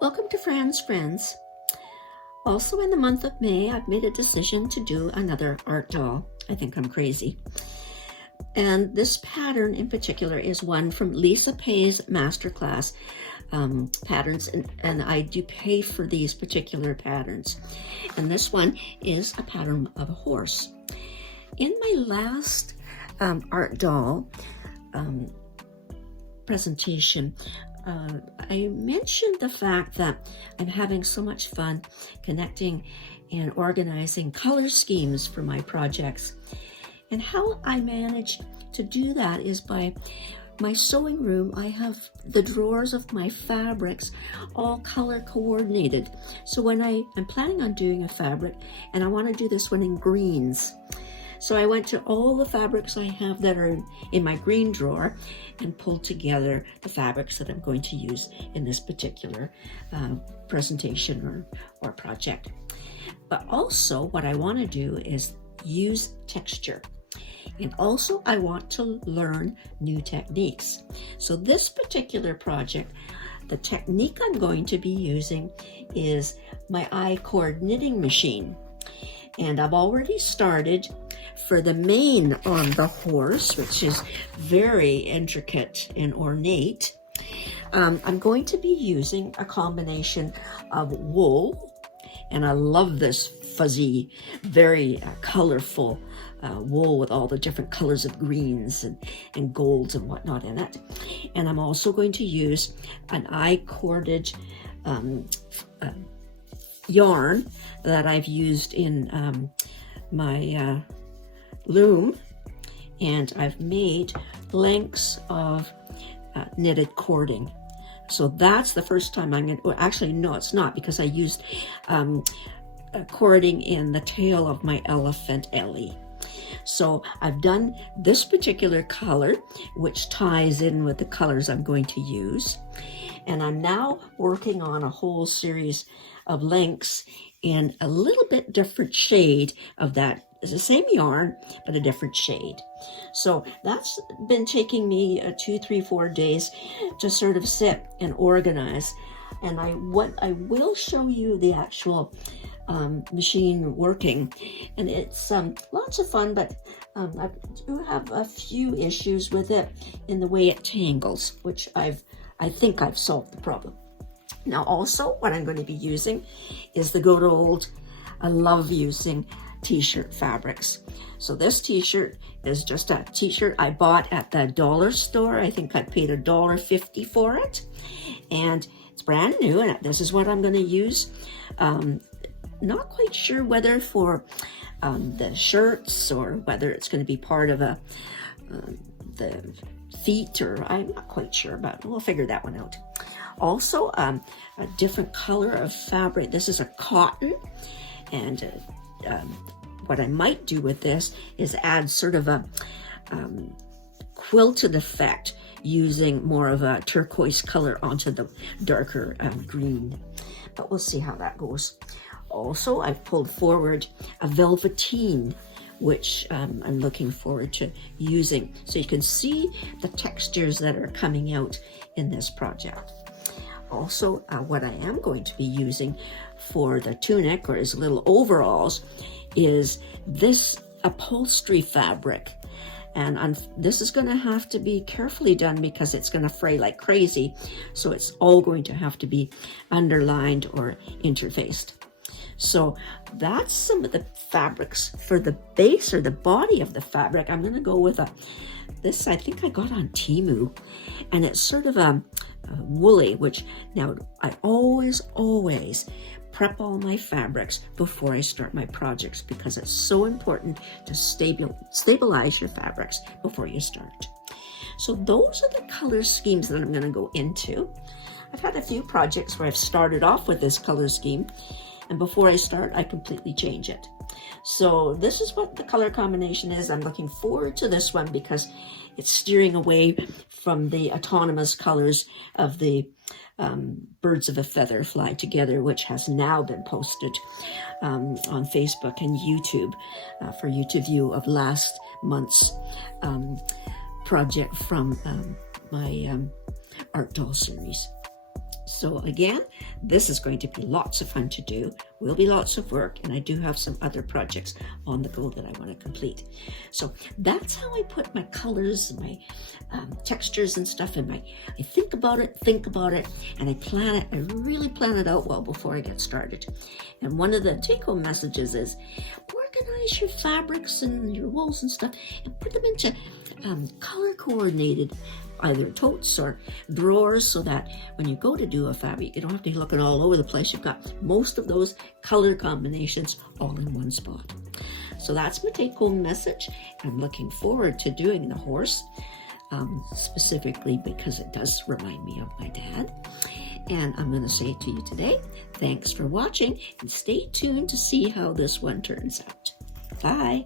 Welcome to Fran's Friends. Also in the month of May, I've made a decision to do another art doll. I think I'm crazy. And this pattern in particular is one from Lisa Pay's masterclass patterns, and I do pay for these particular patterns. And this one is a pattern of a horse. In my last art doll presentation, I mentioned the fact that I'm having so much fun connecting and organizing color schemes for my projects. And how I manage to do that is by my sewing room. I have the drawers of my fabrics all color coordinated. So when I'm planning on doing a fabric and I want to do this one in greens, so I went to all the fabrics I have that are in my green drawer and pulled together the fabrics that I'm going to use in this particular presentation or project. But also what I want to do is use texture. And also I want to learn new techniques. So this particular project, the technique I'm going to be using is my I-cord knitting machine. And I've already started for the mane on the horse, which is very intricate and ornate. I'm going to be using a combination of wool, and I love this fuzzy, very colorful wool with all the different colors of greens and golds and whatnot in it. And I'm also going to use an I-corded yarn that I've used in my loom, and I've made lengths of knitted cording. So that's the first time I'm going to, well, actually no, it's not, because I used cording in the tail of my elephant Ellie. So I've done this particular color, which ties in with the colors I'm going to use. And I'm now working on a whole series of lengths in a little bit different shade of that. It's the same yarn, but a different shade. So that's been taking me 2, 3, 4 days to sort of sit and organize. And I will show you the actual machine working, and it's lots of fun, but I do have a few issues with it in the way it tangles, which I think I've solved the problem. Now also what I'm going to be using is the good old, I love using t-shirt fabrics. So this t-shirt is just a t-shirt I bought at the dollar store. I think I paid $1.50 for it, and it's brand new, and this is what I'm going to use. Not quite sure whether for the shirts or whether it's going to be part of the feet, or I'm not quite sure, but we'll figure that one out. Also, a different color of fabric. This is a cotton, and what I might do with this is add sort of a quilted effect using more of a turquoise color onto the darker green. But we'll see how that goes. Also, I've pulled forward a velveteen, which I'm looking forward to using. So you can see the textures that are coming out in this project. Also, what I am going to be using for the tunic, or his little overalls, is this upholstery fabric. And this is going to have to be carefully done because it's going to fray like crazy. So it's all going to have to be underlined or interfaced. So that's some of the fabrics for the base or the body of the fabric. I'm going to go with this I think I got on Temu, and it's sort of a woolly, which now I always prep all my fabrics before I start my projects, because it's so important to stabilize your fabrics before you start. So those are the color schemes that I'm going to go into. I've had a few projects where I've started off with this color scheme, and before I start, I completely change it. So this is what the color combination is. I'm looking forward to this one because it's steering away from the autonomous colors of the Birds of a Feather Fly Together, which has now been posted on Facebook and YouTube for you to view, of last month's project from my art doll series. So again, this is going to be lots of fun to do, will be lots of work, and I do have some other projects on the go that I want to complete. So that's how I put my colors, my textures and stuff in I think about it, and I plan it. I really plan it out well before I get started. And one of the take-home messages is, organize your fabrics and your wools and stuff and put them into color coordinated either totes or drawers, so that when you go to do a fabric, you don't have to be looking all over the place. You've got most of those color combinations all in one spot. So that's my take-home message. I'm looking forward to doing the horse, specifically because it does remind me of my dad. And I'm going to say to you today, thanks for watching, and stay tuned to see how this one turns out. Bye.